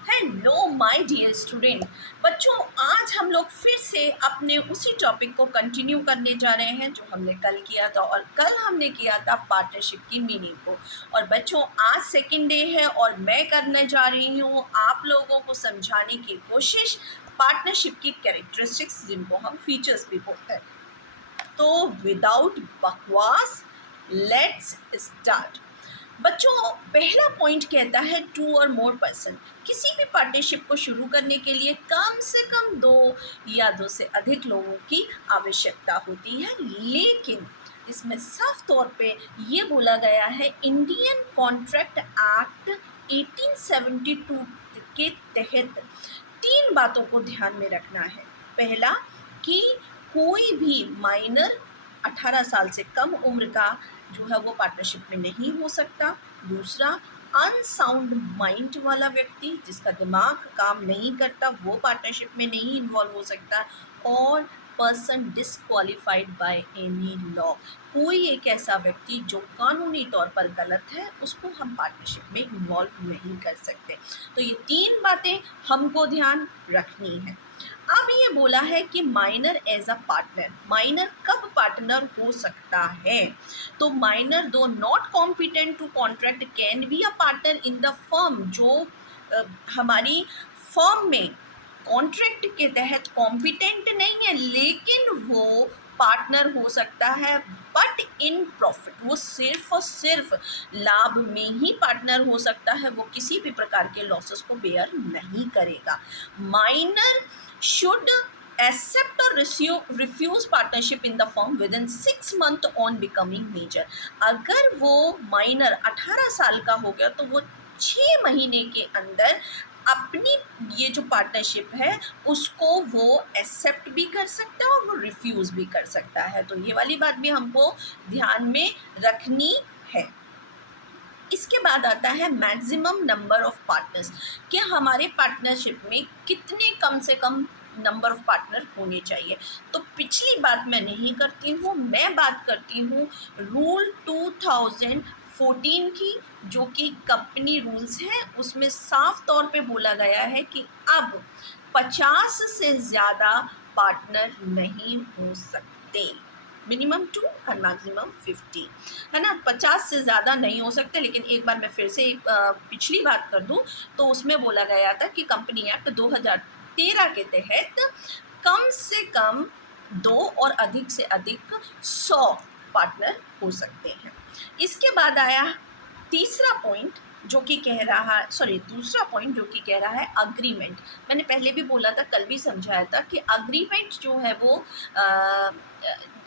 Hello my dear student. बच्चों, आज हम लोग फिर से अपने उसी टॉपिक को कंटिन्यू करने जा रहे हैं जो हमने कल किया था। और कल हमने किया था पार्टनरशिप की मीनिंग को। और बच्चों, आज सेकंड डे है और मैं करने जा रही हूँ आप लोगों को समझाने की कोशिश पार्टनरशिप की कैरेक्टरिस्टिक्स, जिनको हम फीचर्स भी बोलते हैं। तो विदाउट बकवास, लेट्स स्टार्ट। बच्चों, पहला पॉइंट कहता है टू और मोर पर्सन। किसी भी पार्टनरशिप को शुरू करने के लिए कम से कम दो या दो से अधिक लोगों की आवश्यकता होती है, लेकिन इसमें साफ तौर पे ये बोला गया है इंडियन कॉन्ट्रैक्ट एक्ट 1872 के तहत तीन बातों को ध्यान में रखना है। पहला, कि कोई भी माइनर 18 साल से कम उम्र का जो है वो पार्टनरशिप में नहीं हो सकता। दूसरा, अनसाउंड माइंड वाला व्यक्ति जिसका दिमाग काम नहीं करता वो पार्टनरशिप में नहीं इन्वॉल्व हो सकता। और person disqualified by any law, कोई एक ऐसा व्यक्ति जो कानूनी तौर पर गलत है उसको हम पार्टनरशिप में इन्वॉल्व नहीं कर सकते। तो ये तीन बातें हमको ध्यान रखनी है। अब ये बोला है कि minor as a partner, minor कब पार्टनर हो सकता है? तो minor though not competent to contract can be a partner in the firm, जो हमारी फर्म में कॉन्ट्रैक्ट के तहत कॉम्पिटेंट नहीं है लेकिन वो पार्टनर हो सकता है, बट इन प्रॉफिट, वो सिर्फ और सिर्फ लाभ में ही पार्टनर हो सकता है, वो किसी भी प्रकार के लॉसेस को बेयर नहीं करेगा। Minor should accept or refuse partnership in the firm within 6 month on becoming major। अगर वो माइनर 18 साल का हो गया तो वो 6 महीने के अंदर अपनी ये जो पार्टनरशिप है उसको वो एक्सेप्ट भी कर सकता है और वो रिफ्यूज़ भी कर सकता है। तो ये वाली बात भी हमको ध्यान में रखनी है। इसके बाद आता है मैक्सिमम नंबर ऑफ पार्टनर्स, कि हमारे पार्टनरशिप में कितने कम से कम नंबर ऑफ पार्टनर होने चाहिए। तो पिछली बात मैं नहीं करती हूँ, मैं बात करती हूँ रूल 2014 की, जो कि कंपनी रूल्स है। उसमें साफ तौर पे बोला गया है कि अब 50 से ज़्यादा पार्टनर नहीं हो सकते, मिनिमम 2 और मैक्सिमम 50, है ना। 50 से ज़्यादा नहीं हो सकते। लेकिन एक बार मैं फिर से एक पिछली बात कर दूं, तो उसमें बोला गया था कि कंपनी एक्ट 2013 के तहत कम से कम 2 और अधिक से अधिक 100 पार्टनर हो सकते हैं। इसके बाद आया तीसरा पॉइंट जो कि कह रहा, सॉरी, दूसरा पॉइंट जो कि कह रहा है अग्रीमेंट। मैंने पहले भी बोला था, कल भी समझाया था कि अग्रीमेंट जो है वो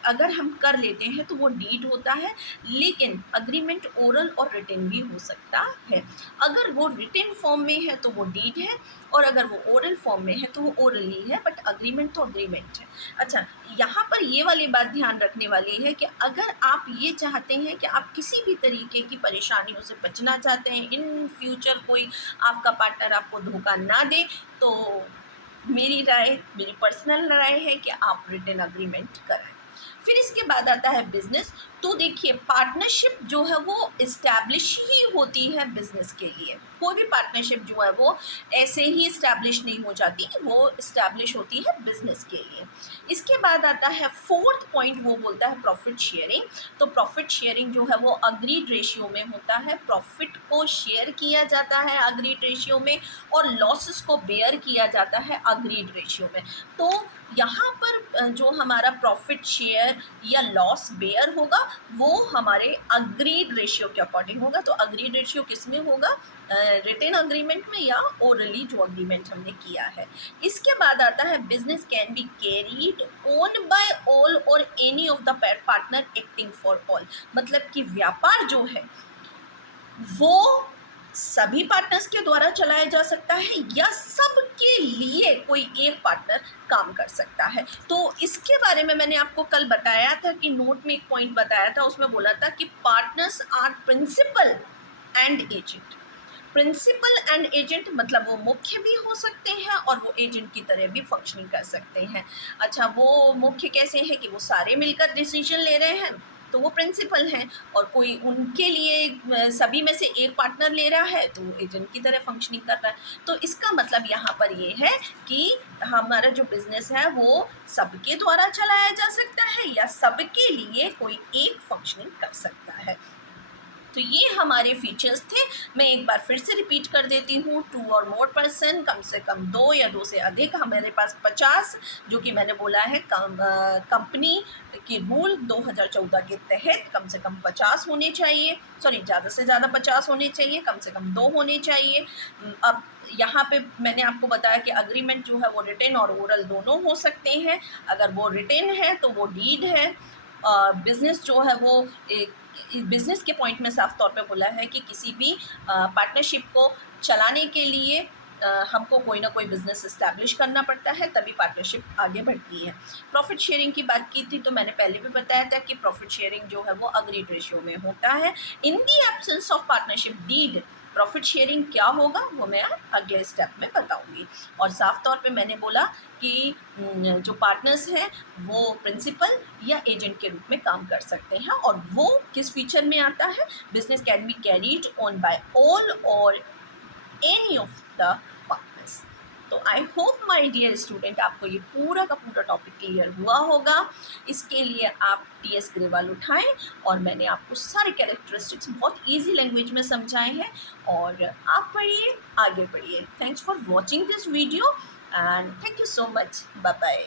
अगर हम कर लेते हैं तो वो डीड होता है, लेकिन अग्रीमेंट ओरल और रिटन भी हो सकता है। अगर वो रिटन फॉर्म में है तो वो डीड है, और अगर वो ओरल फॉर्म में है तो वो ओरली है, बट अग्रीमेंट तो अग्रीमेंट है। अच्छा, यहाँ पर ये वाली बात ध्यान रखने वाली है कि अगर आप ये चाहते हैं कि आप किसी भी तरीके की परेशानियों से बचना चाहते हैं, इन फ्यूचर कोई आपका पार्टनर आपको धोखा ना दे, तो मेरी राय, मेरी पर्सनल राय है कि आप रिटन अग्रीमेंट कराएं। फिर इसके बाद आता है बिजनेस। तो देखिए, पार्टनरशिप जो है वो इस्टेब्लिश ही होती है बिजनेस के लिए। कोई भी पार्टनरशिप जो है वो ऐसे ही इस्टेब्लिश नहीं हो जाती, वो इस्टेब्लिश होती है बिजनेस के लिए। इसके बाद आता है फोर्थ पॉइंट, वो बोलता है प्रॉफिट शेयरिंग। तो प्रॉफिट शेयरिंग जो है वो अग्रीड रेशियो में होता है, प्रॉफिट को शेयर किया जाता है अग्रीड रेशियो में, और लॉसेस को बेयर किया जाता है अग्रीड रेशियो में। तो यहाँ पर जो हमारा प्रॉफिट शेयर या लॉस बेयर होगा वो हमारे अग्रीड रेशियो के अकॉर्डिंग होगा। तो अग्रीड रेशियो किस में होगा? रिटन अग्रीमेंट में या ओरली जो अग्रीमेंट हमने किया है। इसके बाद आता है business can be carried on by all or any of the partner acting for all. मतलब कि व्यापार जो है वो सभी पार्टनर्स के द्वारा चलाया जा सकता है या सबके लिए कोई एक पार्टनर काम कर सकता है। तो इसके बारे में मैंने आपको कल बताया था कि नोट में एक पॉइंट बताया था, उसमें बोला था कि partners are principal and agent. Principal and agent मतलब वो मुख्य भी हो सकते हैं और वो एजेंट की तरह भी फंक्शनिंग कर सकते हैं। अच्छा, वो मुख्य कैसे है कि वो सारे मिलकर डिसीजन ले रहे हैं, तो वो प्रिंसिपल हैं, और कोई उनके लिए सभी में से एक पार्टनर ले रहा है तो वो एजेंट की तरह फंक्शनिंग कर रहा है। तो इसका मतलब यहाँ पर ये है कि हमारा जो बिजनेस है वो सबके द्वारा चलाया जा सकता है या सबके लिए कोई एक फंक्शनिंग कर सकता है। तो ये हमारे फीचर्स थे। मैं एक बार फिर से रिपीट कर देती हूँ, 2 और मोर पर्सन, कम से कम 2 या 2 से अधिक, हमारे पास 50, जो कि मैंने बोला है कंपनी के रूल 2014 के तहत कम से कम 50 होने चाहिए, सॉरी ज़्यादा से ज़्यादा 50 होने चाहिए, कम से कम 2 होने चाहिए। अब यहाँ पे मैंने आपको बताया कि अग्रीमेंट जो है वो रिटेन और ओरल दोनों हो सकते हैं। अगर वो रिटेन है तो वो डीड है। बिज़नेस जो है वो एक बिज़नेस के पॉइंट में साफ तौर पे बोला है कि किसी भी पार्टनरशिप को चलाने के लिए हमको कोई ना कोई बिज़नेस इस्टेब्लिश करना पड़ता है, तभी पार्टनरशिप आगे बढ़ती है। प्रॉफिट शेयरिंग की बात की थी तो मैंने पहले भी बताया था कि प्रॉफिट शेयरिंग जो है वो अग्रीड रेशियो में होता है। In the absence of partnership deed, profit sharing क्या होगा वो मैं अगले स्टेप में बताऊंगी। और साफ तौर पे मैंने बोला कि जो पार्टनर्स हैं वो प्रिंसिपल या एजेंट के रूप में काम कर सकते हैं, और वो किस फीचर में आता है, business can be carried on by all or any of the partners. तो I hope my dear student आपको ये पूरा का पूरा टॉपिक क्लियर हुआ होगा। इसके लिए आप टीएस ग्रेवाल उठाएं, और मैंने आपको सारे कैरेक्टरिस्टिक्स बहुत इजी लैंग्वेज में समझाए हैं, और आप पढ़िए, आगे बढ़िए। Thanks for watching this video and thank you so much. Bye bye.